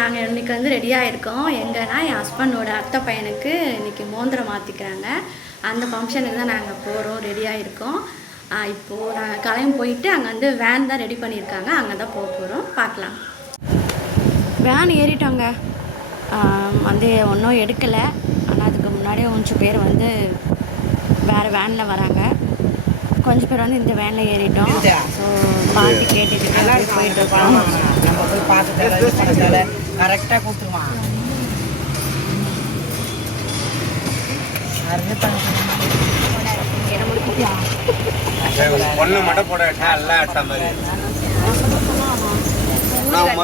நாங்கள் இன்னைக்கு வந்து ரெடியாக இருக்கோம். எங்கன்னா என் ஹஸ்பண்டோட அத்தை பையனுக்கு இன்னைக்கு மோந்திரம் மாற்றிக்கிறாங்க அந்த ஃபங்க்ஷனுக்கு தான் நாங்கள் போகிறோம் ரெடியாக இருக்கோம். இப்போது நாங்கள் கிளம்பி போயிட்டு அங்கே வந்து வேன் தான் ரெடி பண்ணியிருக்காங்க. அங்கே தான் போக போகிறோம் பார்க்கலாம். வேன் ஏறிட்டோங்க. வந்து ஒன்றும் எடுக்கலை. ஆனால் அதுக்கு முன்னாடியே கொஞ்சம் பேர் வந்து வேறு வேனில் வராங்க. கொஞ்சம் பேர் வந்து இந்த வேனில் ஏறிட்டோம். ஸோ கேட்டுட்டு அப்படியே போயிட்டு இருக்கோம். நம்ம போய் பார்த்துட்டு கரெக்டாக கொடுத்துருவான். ஒண்ணு மட்டும் போட எல்லாம் அட்ட மாதிரி. நான்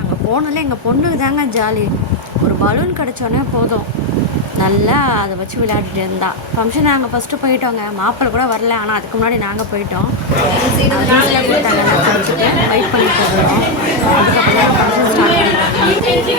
அங்கே போனாலே எங்கள் பொண்ணுக்கு தாங்க ஜாலி ஒரு பலூன் கிடச்சோன்னே போதும். நல்லா அதை வச்சு விளையாடிட்டு இருந்தா. ஃபங்க்ஷன் நாங்கள் ஃபஸ்ட்டு போயிட்டோங்க. மாப்பிள்ளை கூட வரல ஆனால் அதுக்கு முன்னாடி நாங்கள் போயிட்டோம். வெயிட் பண்ணிட்டு இருந்தோம். அதுக்கப்புறம் ஃபங்க்ஷன் ஸ்டார்ட்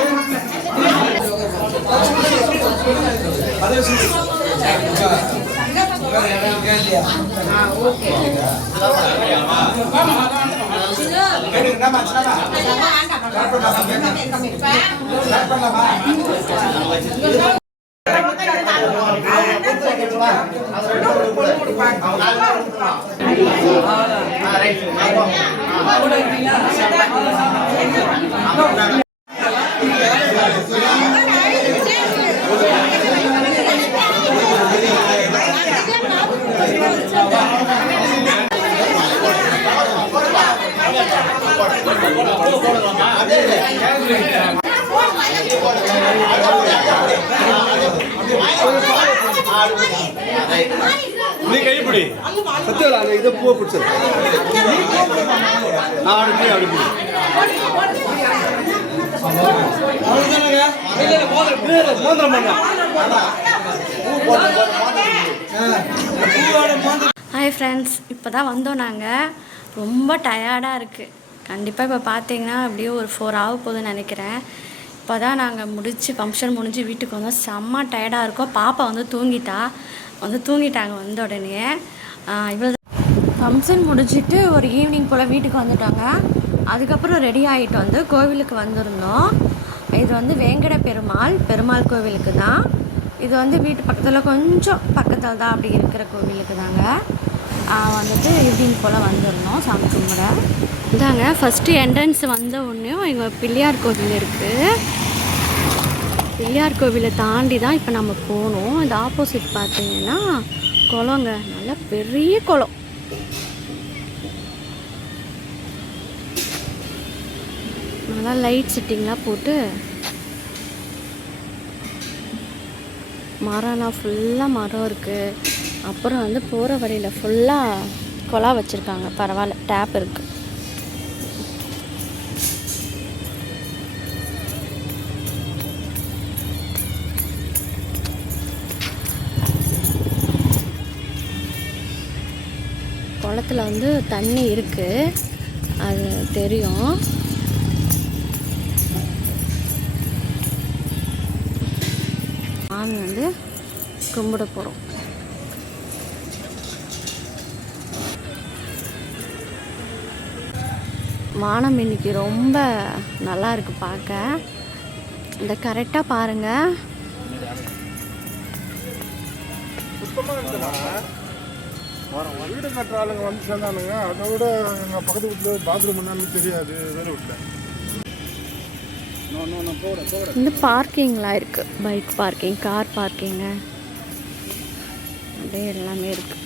நீ அந்த இதை பிடிச்சது நான் பண்ண ஹாய் ஃப்ரெண்ட்ஸ் இப்போ தான் வந்தோம் நாங்கள் ரொம்ப டயர்டாக இருக்குது கண்டிப்பாக இப்போ பார்த்தீங்கன்னா அப்படியே ஒரு ஃபோர் ஆக போகுதுன்னு நினைக்கிறேன். இப்போ தான் நாங்கள் முடிச்சு ஃபங்க்ஷன் முடிஞ்சு வீட்டுக்கு வந்தோம். செம்ம டயர்டாக இருக்கோம். பாப்பா வந்து தூங்கிட்டா. வந்து தூங்கிட்டாங்க வந்த உடனே. இவ்வளோ ஃபங்க்ஷன் முடிச்சுட்டு ஒரு ஈவினிங் போல் வீட்டுக்கு வந்துட்டாங்க. அதுக்கப்புறம் ரெடி ஆகிட்டு வந்து கோவிலுக்கு வந்திருந்தோம். இது வந்து வேங்கட பெருமாள் பெருமாள் கோவிலுக்கு தான். இது வந்து வீட்டு பக்கத்தில் கொஞ்சம் பக்கத்தில் தான் அப்படி இருக்கிற கோவிலுக்கு தாங்க. வந்துட்டு ஈவினிங் போல் வந்திருந்தோம் சாமி கும்பிட. இதாங்க ஃபஸ்ட்டு என்ட்ரன்ஸ் வந்த உடனே எங்கள் பிள்ளையார் கோவில் இருக்குது பிள்ளையார் கோவிலை தாண்டி தான் இப்போ நம்ம போகணும் இந்த ஆப்போசிட் பார்த்தீங்கன்னா குளங்க. நல்லா பெரிய குளம். நல்லா லைட் செட்டிங்லாம் போட்டு மரம்லாம் ஃபுல்லாக மரம் இருக்குது அப்புறம் வந்து போகிற வழியில் ஃபுல்லாக குழா வச்சுருக்காங்க. பரவாயில்ல டேப் இருக்குது குளத்துல வந்து தண்ணி இருக்குது அது தெரியும். சாமி வந்து கும்பிட போகிறோம் வானம் இன்னைக்கு ரொம்ப நல்லா இருக்கு பார்க்க. இந்த கரெக்டாக பாருங்கள் வீடு கட்டுற ஆளுங்க வந்து சேர்ந்தானுங்க. அதை விட எங்கள் பக்கத்து வீட்டில் பாத்ரூம் என்னன்னு தெரியாது. வேறு வீட்டில் இந்த பார்க்கிங்லாம் இருக்குது பைக் பார்க்கிங் கார் பார்க்கிங்கு. அப்படியே எல்லாமே இருக்குது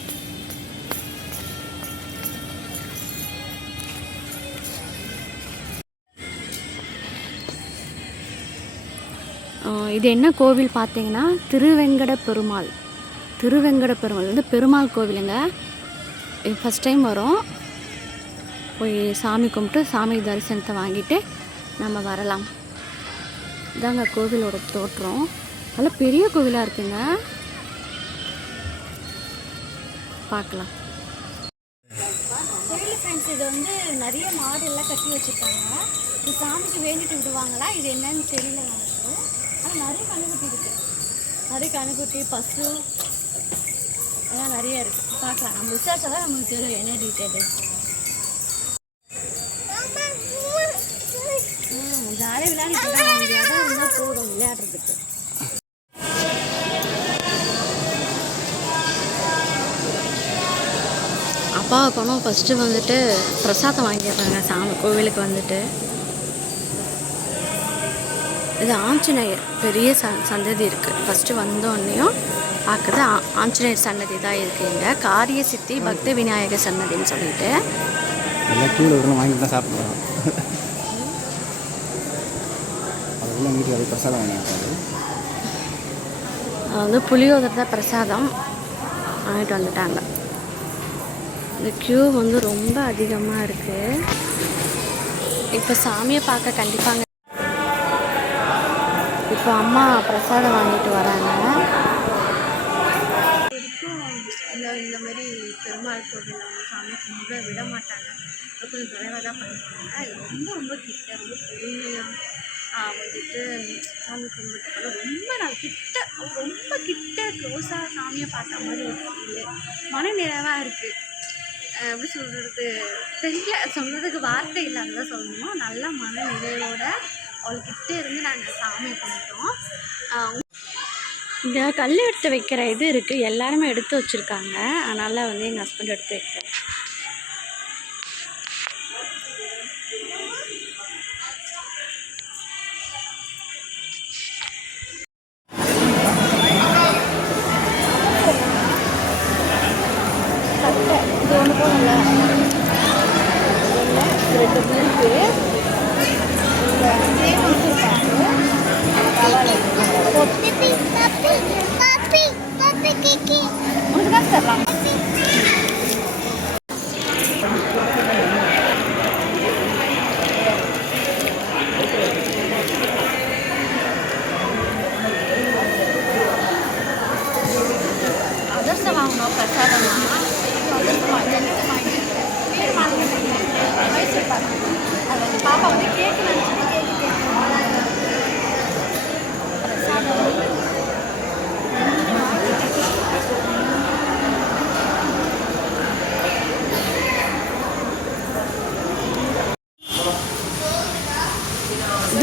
இது என்ன கோவில் பார்த்தீங்கன்னா திருவெங்கட பெருமாள். திருவெங்கட பெருமாள் வந்து பெருமாள் கோவிலுங்க. இது ஃபஸ்ட் டைம் வரும். போய் சாமி கும்பிட்டு சாமி தரிசனத்தை வாங்கிட்டு நம்ம வரலாம். இதாங்க கோவிலோட தோற்றம். நல்ல பெரிய கோவிலாக இருக்குங்க. பார்க்கலாம். ஃப்ரெண்ட்ஸ் இது வந்து நிறைய மாடு எல்லாம் கட்டி வச்சுருக்காங்க. இது சாமிக்கு வேண்டிட்டு விடுவாங்களா? இது என்னன்னு தெரியல நமக்கு. ஆனால் நிறைய கணுக்குட்டி இருக்குது நிறைய கணுக்குட்டி பசு அதெல்லாம் நிறைய இருக்கு. பார்க்கலாம். நம்ம விசாரிச்சா தான் நமக்கு தெரியும் என்ன டீட்டெயில் ஜாலியாக விளையாடிட்டு இருக்காங்க இருந்தால் போதும் விளையாடுறதுக்கு. அப்பா பணம் ஃபஸ்ட்டு வந்துட்டு பிரசாதம் வாங்கிடுறாங்க சாமி கோவிலுக்கு வந்துட்டு. இது ஆஞ்சநேயர். பெரிய ச சந்ததி இருக்குது ஃபஸ்ட்டு வந்தோடனையும் பார்க்குறது ஆஞ்சநேயர் சன்னதி தான் இருக்குங்க காரிய சித்தி பக்த விநாயகர் சன்னதின்னு சொல்லிட்டு. எல்லாம் கீழே வாங்கி தான் சாப்பிடுவோம் பிரசாதம் அது வந்து புளியோதரை தான் பிரசாதம் வாங்கிட்டு வந்துட்டாங்க. இந்த க்யூ வந்து ரொம்ப அதிகமாக இருக்குது இப்போ சாமியை பார்க்க கண்டிப்பாங்க. இப்போ அம்மா பிரசாதம் வாங்கிட்டு வராங்க. இந்த இந்த மாதிரி பெருமாள் கோவில் அவங்க சாமி கும்பிட விட மாட்டாங்க. கொஞ்சம் தொலைவாக தான் பண்ணுவாங்க. ரொம்ப ரொம்ப கிட்ட ரொம்ப பொறுமையாக வந்துட்டு சாமி கும்பிட்டு ரொம்ப நான் கிட்ட ரொம்ப கிட்ட க்ளோஸாக சாமியை பார்த்த மாதிரி ஒரு ஃபீலு மன நிறைவாக இருக்குது எப்படி சொல்கிறது தெரியல. சொல்கிறதுக்கு வார்த்தை இல்லாத சொல்லணும்? நல்ல மன நிறைவோட அவள்கிட்ட இருந்து நாங்கள் சாமி கும்பிட்டோம். இந்த கல் எடுத்து வைக்கிற இது இருக்குது எல்லாருமே எடுத்து வச்சுருக்காங்க. அதனால் வந்து எங்கள் ஹஸ்பண்ட் எடுத்து வைக்கிறேன் ரெண்டு பேருக்கு 難ピかピた。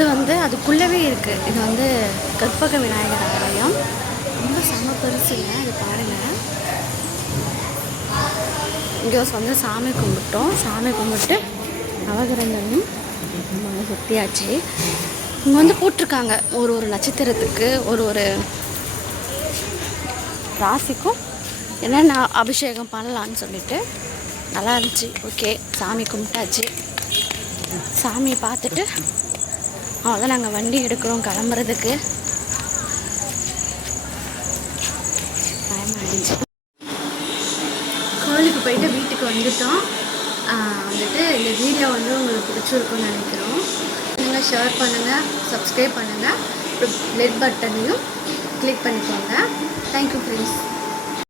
இது வந்து அதுக்குள்ளவே இருக்குது இது வந்து கற்பக விநாயகர் ஆலயம். ரொம்ப செம இல்லை இது பாருங்கள் இங்கே வந்து சாமி கும்பிட்டோம். சாமி கும்பிட்டு நவகிரகங்களும் நம்ம சுற்றியாச்சு இங்கே வந்து போட்டிருக்காங்க. ஒரு ஒரு நட்சத்திரத்துக்கு ஒரு ஒரு ராசிக்கும் என்னென்ன அபிஷேகம் பண்ணலான்னு சொல்லிட்டு நல்லா இருந்துச்சு. ஓகே சாமி கும்பிட்டாச்சு. சாமியை பார்த்துட்டு அவ்வளோதான் நாங்கள் வண்டி எடுக்கிறோம் கிளம்புறதுக்கு. டைம் கோவிலுக்கு போயிட்டு வீட்டுக்கு வந்துட்டோம். வந்துட்டு இந்த வீடியோ வந்து உங்களுக்கு பிடிச்சிருக்கும்னு நினைக்கிறோம். நீங்கள் ஷேர் பண்ணுங்கள் சப்ஸ்கிரைப் பண்ணுங்கள் அப்புறம் பெல் பட்டனையும் கிளிக் பண்ணிக்கோங்க. Thank you friends